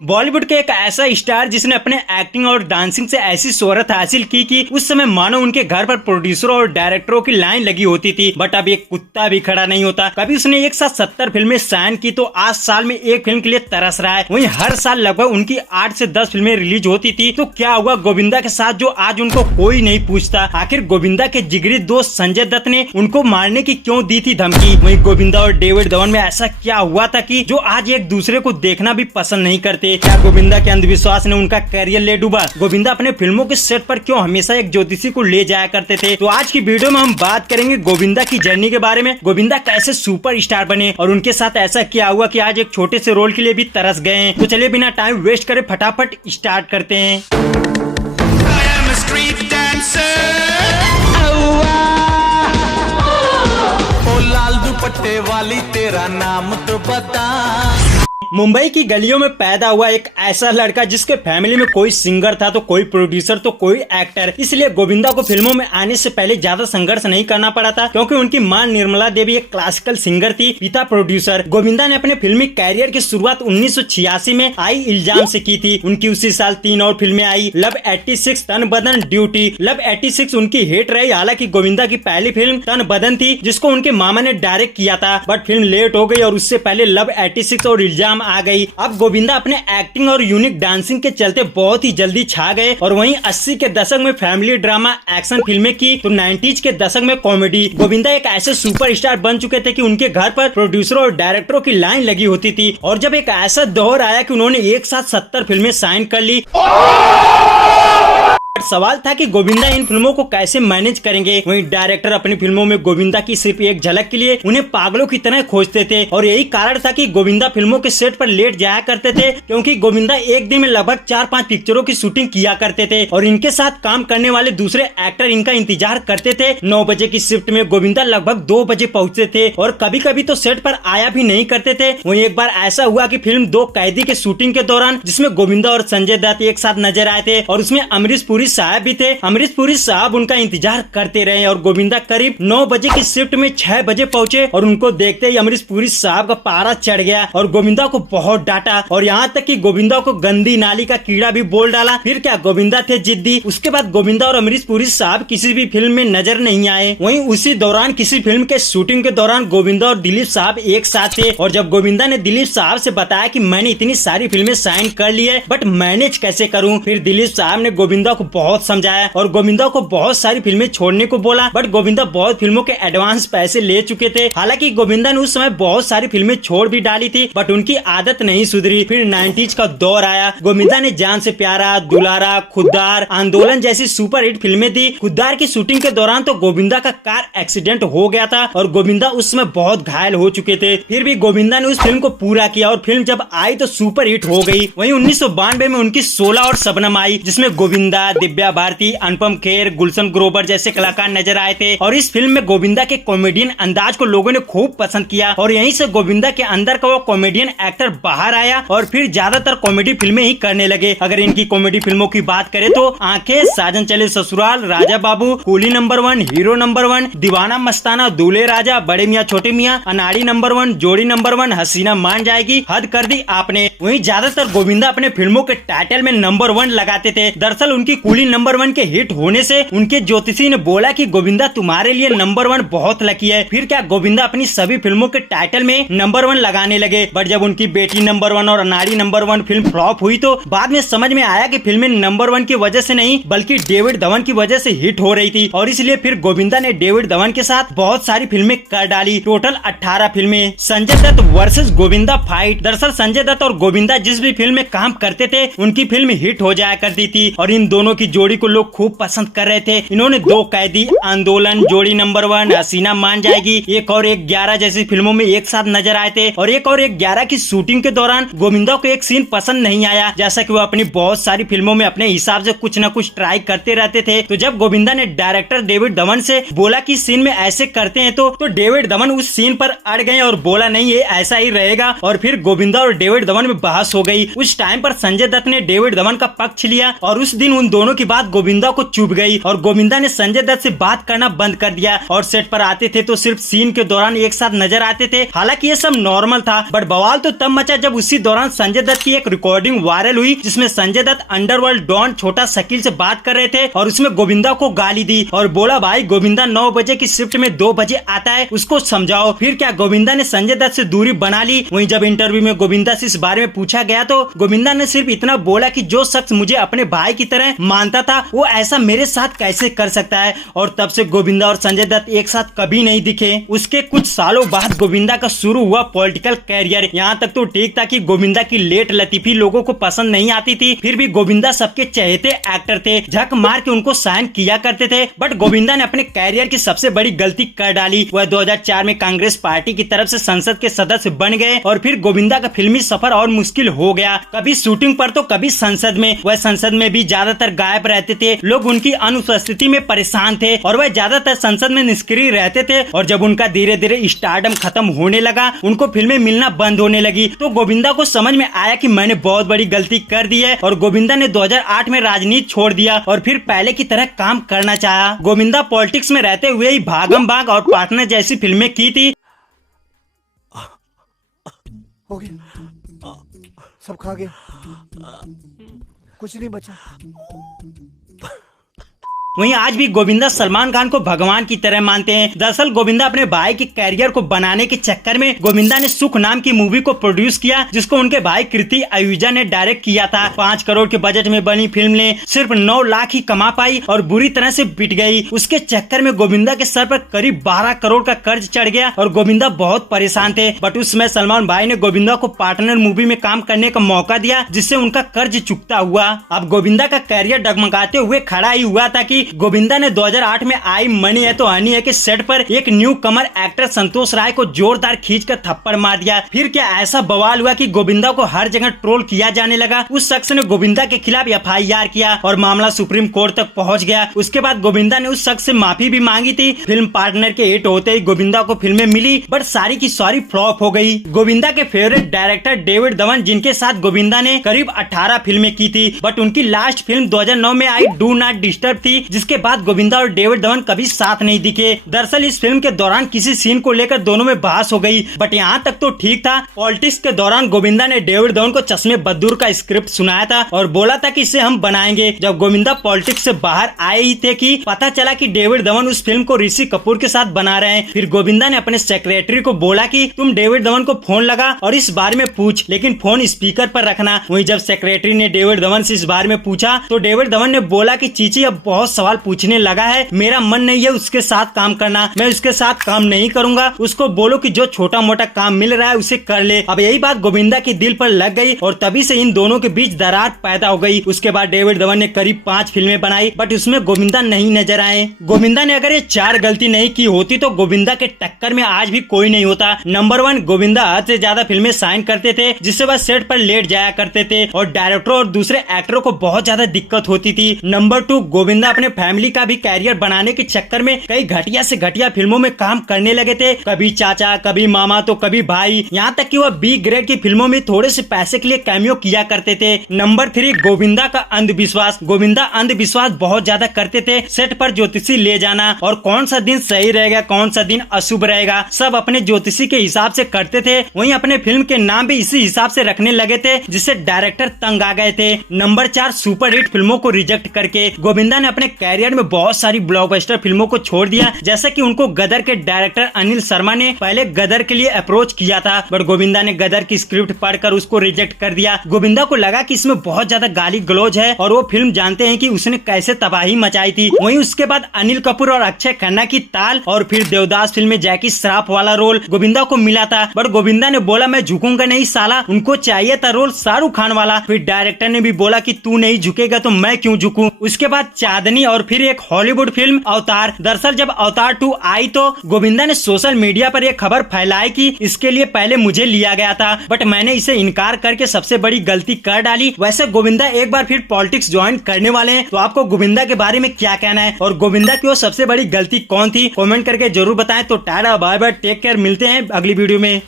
बॉलीवुड के एक ऐसा स्टार जिसने अपने एक्टिंग और डांसिंग से ऐसी शोहरत हासिल की कि उस समय मानो उनके घर पर प्रोड्यूसरों और डायरेक्टरों की लाइन लगी होती थी। बट अब एक कुत्ता भी खड़ा नहीं होता। कभी उसने एक साथ 70 फिल्में साइन की तो आज साल में एक फिल्म के लिए तरस रहा है। वहीं हर साल लगभग उनकी 8 से 10 फिल्में रिलीज होती थी। तो क्या हुआ गोविंदा के साथ जो आज उनको कोई नहीं पूछता? आखिर गोविंदा के जिगरी दोस्त संजय दत्त ने उनको मारने की क्यों दी थी धमकी? वहीं गोविंदा और डेविड धवन में ऐसा क्या हुआ था कि जो आज एक दूसरे को देखना भी पसंद नहीं करते? क्या गोविंदा के अंधविश्वास ने उनका करियर ले डूबा? गोविंदा अपने फिल्मों के सेट पर क्यों हमेशा एक ज्योतिषी को ले जाया करते थे? तो आज की वीडियो में हम बात करेंगे गोविंदा की जर्नी के बारे में। गोविंदा कैसे सुपर स्टार बने और उनके साथ ऐसा क्या हुआ कि आज एक छोटे से रोल के लिए भी तरस गए हैं। तो चलिए बिना टाइम वेस्ट करे फटाफट स्टार्ट करते हैं। लाल दुपट्टे वाली तेरा नाम तो बता। मुंबई की गलियों में पैदा हुआ एक ऐसा लड़का जिसके फैमिली में कोई सिंगर था तो कोई प्रोड्यूसर तो कोई एक्टर। इसलिए गोविंदा को फिल्मों में आने से पहले ज्यादा संघर्ष नहीं करना पड़ा था, क्योंकि उनकी मां निर्मला देवी एक क्लासिकल सिंगर थी, पिता प्रोड्यूसर। गोविंदा ने अपने फिल्मी कैरियर की शुरुआत 1986 में आई इल्जाम से की थी। उनकी उसी साल 3 और फिल्में आई, लव 86, तन बदन, ड्यूटी। लव 86 उनकी हिट रही। हालांकि गोविंदा की पहली फिल्म तन बदन थी, जिसको उनके मामा ने डायरेक्ट किया था, बट फिल्म लेट हो गई और उससे पहले लव 86 और इल्जाम आ गई। अब गोविंदा अपने एक्टिंग और यूनिक डांसिंग के चलते बहुत ही जल्दी छा गए और वहीं 80 के दशक में फैमिली ड्रामा एक्शन फिल्में की तो 90s के दशक में कॉमेडी। गोविंदा एक ऐसे सुपरस्टार बन चुके थे कि उनके घर पर प्रोड्यूसरों और डायरेक्टरों की लाइन लगी होती थी। और जब एक ऐसा दौर आया कि उन्होंने एक साथ 70 फिल्में साइन कर ली, सवाल था कि गोविंदा इन फिल्मों को कैसे मैनेज करेंगे। वहीं डायरेक्टर अपनी फिल्मों में गोविंदा की सिर्फ एक झलक के लिए उन्हें पागलों की तरह खोजते थे और यही कारण था कि गोविंदा फिल्मों के सेट पर लेट जाया करते थे, क्योंकि गोविंदा एक दिन में लगभग 4-5 पिक्चरों की शूटिंग किया करते थे और इनके साथ काम करने वाले दूसरे एक्टर इनका इंतजार करते थे। 9 बजे की शिफ्ट में गोविंदा लगभग 2 बजे पहुँचते थे और कभी कभी तो सेट पर आया भी नहीं करते थे। वहीं एक बार ऐसा हुआ कि फिल्म 2 कैदी के शूटिंग के दौरान, जिसमें गोविंदा और संजय दत्त एक साथ नजर आए थे और उसमें अमरीश पुरी साहब भी थे, अमरीश पुरी साहब उनका इंतजार करते रहे और गोविंदा करीब 9 बजे की शिफ्ट में 6 बजे पहुंचे और उनको देखते ही अमरीश पुरी साहब का पारा चढ़ गया और गोविंदा को बहुत डांटा और यहाँ तक कि गोविंदा को गंदी नाली का कीड़ा भी बोल डाला। फिर क्या, गोविंदा थे जिद्दी। उसके बाद गोविंदा और अमरीश पुरी साहब किसी भी फिल्म में नजर नहीं आए। वहीं उसी दौरान किसी फिल्म के शूटिंग के दौरान गोविंदा और दिलीप साहब एक साथ थे और जब गोविंदा ने दिलीप साहब से बताया कि मैंने इतनी सारी फिल्में साइन कर ली है, बट मैनेज कैसे करूँ, फिर दिलीप साहब ने गोविंदा को बहुत समझाया और गोविंदा को बहुत सारी फिल्में छोड़ने को बोला। बट गोविंदा बहुत फिल्मों के एडवांस पैसे ले चुके थे। हालांकि गोविंदा ने उस समय बहुत सारी फिल्में छोड़ भी डाली थी, बट उनकी आदत नहीं सुधरी। फिर 90s का दौर आया। गोविंदा ने जान से प्यारा, दुलारा, खुद्दार, आंदोलन जैसी सुपर हिट फिल्में दी। खुद्दार की शूटिंग के दौरान तो गोविंदा का कार एक्सीडेंट हो गया था और गोविंदा उस समय बहुत घायल हो चुके थे। फिर भी गोविंदा ने उस फिल्म को पूरा किया और फिल्म जब आई तो सुपर हिट हो गई। वहीं 1992 में उनकी 16 और शबनम आई, जिसमें गोविंदा, दिव्या भारती, अनुपम खेर, गुलशन ग्रोवर जैसे कलाकार नजर आए थे और इस फिल्म में गोविंदा के कॉमेडियन अंदाज को लोगों ने खूब पसंद किया और यहीं से गोविंदा के अंदर का वो कॉमेडियन एक्टर बाहर आया और फिर ज्यादातर कॉमेडी फिल्में ही करने लगे। अगर इनकी कॉमेडी फिल्मों की बात करें तो आंखें, साजन चले ससुराल, Raja Babu, coolie number 1, hero number 1, दीवाना मस्ताना, दूल्हे राजा, बड़े मियाँ छोटे मियाँ, अनाड़ी नंबर 1, जोड़ी नंबर 1, हसीना मान जाएगी, हद कर दी आपने। वहीं ज्यादातर गोविंदा अपने फिल्मों के टाइटल में नंबर 1 लगाते थे। दरअसल उनकी कूली नंबर 1 के हिट होने से उनके ज्योतिषी ने बोला कि गोविंदा तुम्हारे लिए नंबर 1 बहुत लकी है। फिर क्या, गोविंदा अपनी सभी फिल्मों के टाइटल में नंबर 1 लगाने लगे। बट जब उनकी बेटी नंबर 1 और अनाड़ी नंबर 1 फिल्म फ्लॉप हुई तो बाद में समझ में आया कि फिल्में नंबर 1 की वजह से नहीं बल्कि डेविड धवन की वजह से हिट हो रही थी और इसलिए फिर गोविंदा ने डेविड धवन के साथ बहुत सारी फिल्में कर डाली। टोटल 18 फिल्में। Sanjay Dutt versus Govinda fight. दरअसल संजय दत्त और गोविंदा जिस भी फिल्म में काम करते थे उनकी फिल्म हिट हो जाया करती थी और इन दोनों की जोड़ी को लोग खूब पसंद कर रहे थे। इन्होंने 2 कैदी, आंदोलन, जोड़ी नंबर 1, हसीना मान जाएगी, एक और एक 11 जैसी फिल्मों में एक साथ नजर आए थे और एक और एक 11 की शूटिंग के दौरान गोविंदा को एक सीन पसंद नहीं आया, जैसा कि वो अपनी बहुत सारी फिल्मों में अपने हिसाब से कुछ न कुछ ट्राई करते रहते थे। तो जब गोविंदा ने डायरेक्टर डेविड धवन से बोला कि सीन में ऐसे करते हैं तो डेविड धवन उस सीन पर अड़ गए और बोला नहीं ये ऐसा ही रहेगा और फिर गोविंदा और डेविड धवन में बहस हो गई। उस टाइम पर संजय दत्त ने डेविड धवन का पक्ष लिया और उस दिन उन दोनों दोनों की बात गोविंदा को चुभ गई और गोविंदा ने संजय दत्त से बात करना बंद कर दिया और सेट पर आते थे तो सिर्फ सीन के दौरान एक साथ नजर आते थे। हालांकि ये सब नॉर्मल था, बट बवाल तो तब मचा जब उसी दौरान संजय दत्त की एक रिकॉर्डिंग वायरल हुई जिसमें संजय दत्त अंडरवर्ल्ड डॉन छोटा शकील से बात कर रहे थे और उसमें गोविंदा को गाली दी और बोला भाई गोविंदा 9 बजे की शिफ्ट में 2 बजे आता है, उसको समझाओ। फिर क्या गोविंदा ने संजय दत्त से दूरी बना ली। वहीं जब इंटरव्यू में गोविंदा से इस बारे में पूछा गया तो गोविंदा ने सिर्फ इतना बोला कि जो शख्स मुझे अपने भाई की तरह मानता था वो ऐसा मेरे साथ कैसे कर सकता है। और तब से गोविंदा और संजय दत्त एक साथ कभी नहीं दिखे। उसके कुछ सालों बाद गोविंदा का शुरू हुआ पॉलिटिकल कैरियर। यहाँ तक तो ठीक था कि गोविंदा की लेट लतीफी लोगों को पसंद नहीं आती थी, फिर भी गोविंदा सबके चहेते एक्टर थे, झक मार के उनको साइन किया करते थे। बट गोविंदा ने अपने कैरियर की सबसे बड़ी गलती कर डाली। वह 2004 में कांग्रेस पार्टी की तरफ से संसद के सदस्य बन गए और फिर गोविंदा का फिल्मी सफर और मुश्किल हो गया। कभी शूटिंग पर तो कभी संसद में। वह संसद में भी ज्यादातर गायब रहते थे, लोग उनकी अनुपस्थिति में परेशान थे और वह ज्यादातर संसद में निष्क्रिय रहते थे। और जब उनका धीरे धीरे स्टारडम खत्म होने लगा, उनको फिल्में मिलना बंद होने लगी, तो गोविंदा को समझ में आया कि मैंने बहुत बड़ी गलती कर दी है और गोविंदा ने 2008 में राजनीति छोड़ दिया और फिर पहले की तरह काम करना चाहा। गोविंदा पॉलिटिक्स में रहते हुए ही भागम भाग और पार्टनर जैसी फिल्में की थी। हो गया, सब खा गया, कुछ नहीं बचा। वहीं आज भी गोविंदा सलमान खान को भगवान की तरह मानते हैं। दरअसल गोविंदा अपने भाई के कैरियर को बनाने के चक्कर में गोविंदा ने सुख नाम की मूवी को प्रोड्यूस किया जिसको उनके भाई कृति आहुजा ने डायरेक्ट किया था। 5 करोड़ के बजट में बनी फिल्म ने सिर्फ 9 लाख ही कमा पाई और बुरी तरह से पिट गई। उसके चक्कर में गोविंदा के सर पर करीब 12 करोड़ का कर्ज चढ़ गया और गोविंदा बहुत परेशान थे। बट उस समय सलमान भाई ने गोविंदा को पार्टनर मूवी में काम करने का मौका दिया जिससे उनका कर्ज चुकता हुआ। अब गोविंदा का कैरियर डगमगाते हुए खड़ा ही हुआ था कि गोविंदा ने 2008 में आई मनी है तो हनी है के सेट पर एक न्यू कमर एक्टर संतोष राय को जोरदार खींचकर थप्पड़ मार दिया। फिर क्या ऐसा बवाल हुआ कि गोविंदा को हर जगह ट्रोल किया जाने लगा। उस शख्स ने गोविंदा के खिलाफ FIR किया और मामला सुप्रीम कोर्ट तक पहुंच गया। उसके बाद गोविंदा ने उस शख्स से माफी भी मांगी थी। फिल्म पार्टनर के हिट होते ही गोविंदा को फिल्में मिली बट सारी की सारी फ्लॉप हो गई। गोविंदा के फेवरेट डायरेक्टर डेविड धवन जिनके साथ गोविंदा ने करीब 18 फिल्में की थी बट उनकी लास्ट फिल्म 2009 में आई डू नॉट डिस्टर्ब थी जिसके बाद गोविंदा और डेविड धवन कभी साथ नहीं दिखे। दरअसल इस फिल्म के दौरान किसी सीन को लेकर दोनों में बहस हो गई बट यहाँ तक तो ठीक था। पॉलिटिक्स के दौरान गोविंदा ने डेविड धवन को चश्मे बद्दूर का स्क्रिप्ट सुनाया था और बोला था कि इसे हम बनाएंगे। जब गोविंदा पॉलिटिक्स से बाहर आए ही थे कि पता चला कि डेविड धवन उस फिल्म को ऋषि कपूर के साथ बना रहे हैं। फिर गोविंदा ने अपने सेक्रेटरी को बोला कि तुम डेविड धवन को फोन लगा और इस बारे में पूछ, लेकिन फोन स्पीकर पर रखना। वहीं जब सेक्रेटरी ने डेविड धवन से इस बारे में पूछा तो डेविड धवन ने बोला कि चीची अब बहुत सवाल पूछने लगा है, मेरा मन नहीं है उसके साथ काम करना, मैं उसके साथ काम नहीं करूंगा। उसको बोलो कि जो छोटा मोटा काम मिल रहा है उसे कर ले। अब यही बात गोविंदा के दिल पर लग गई और तभी से इन दोनों के बीच दरार पैदा हो गई। उसके बाद डेविड धवन ने करीब 5 फिल्में बनाई बट उसमें गोविंदा नहीं नजर आए। गोविंदा ने अगर ये 4 गलती नहीं की होती तो गोविंदा के टक्कर में आज भी कोई नहीं होता। नंबर 1, गोविंदा हद से ज्यादा फिल्में साइन करते थे जिससे वह सेट पर लेट जाया करते थे और डायरेक्टरों और दूसरे एक्टरों को बहुत ज्यादा दिक्कत होती थी। नंबर 2, गोविंदा अपने फैमिली का भी कैरियर बनाने के चक्कर में कई घटिया से घटिया फिल्मों में काम करने लगे थे, कभी चाचा कभी मामा तो कभी भाई, यहाँ तक कि वह B ग्रेड की फिल्मों में थोड़े से पैसे के लिए कैमियो किया करते थे। नंबर 3, गोविंदा का अंधविश्वास। गोविंदा अंधविश्वास बहुत ज्यादा करते थे। सेट पर ज्योतिषी ले जाना और कौन सा दिन सही रहेगा कौन सा दिन अशुभ रहेगा सब अपने ज्योतिषी के हिसाब से करते थे। वहीं अपने फिल्म के नाम भी इसी हिसाब से रखने लगे थे जिससे डायरेक्टर तंग आ गए थे। नंबर 4, सुपरहिट फिल्मों को रिजेक्ट करके गोविंदा ने अपने कैरियर में बहुत सारी ब्लॉकबस्टर फिल्मों को छोड़ दिया। जैसा कि उनको गदर के डायरेक्टर अनिल शर्मा ने पहले गदर के लिए अप्रोच किया था बट गोविंदा ने गदर की स्क्रिप्ट पढ़कर उसको रिजेक्ट कर दिया। गोविंदा को लगा कि इसमें बहुत ज्यादा गाली गलौज है और वो फिल्म जानते हैं कि उसने कैसे तबाही मचाई थी। वहीं उसके बाद अनिल कपूर और अक्षय खन्ना की ताल और फिर देवदास फिल्म में जैकी श्रॉफ वाला रोल गोविंदा को मिला था बट गोविंदा ने बोला मैं झुकूंगा नहीं साला, उनको चाहिए था रोल शाहरुख खान वाला। फिर डायरेक्टर ने भी बोला कि तू नहीं झुकेगा तो मैं क्यों झुकूं। उसके बाद चांदनी और फिर एक हॉलीवुड फिल्म अवतार। दरअसल जब अवतार 2 आई तो गोविंदा ने सोशल मीडिया पर एक खबर फैलाई कि इसके लिए पहले मुझे लिया गया था बट मैंने इसे इनकार करके सबसे बड़ी गलती कर डाली। वैसे गोविंदा एक बार फिर पॉलिटिक्स ज्वाइन करने वाले हैं तो आपको गोविंदा के बारे में क्या कहना है और गोविंदा की वो सबसे बड़ी गलती कौन थी कमेंट करके जरूर बताएं। तो tata bye bye, take care, मिलते हैं अगली वीडियो में।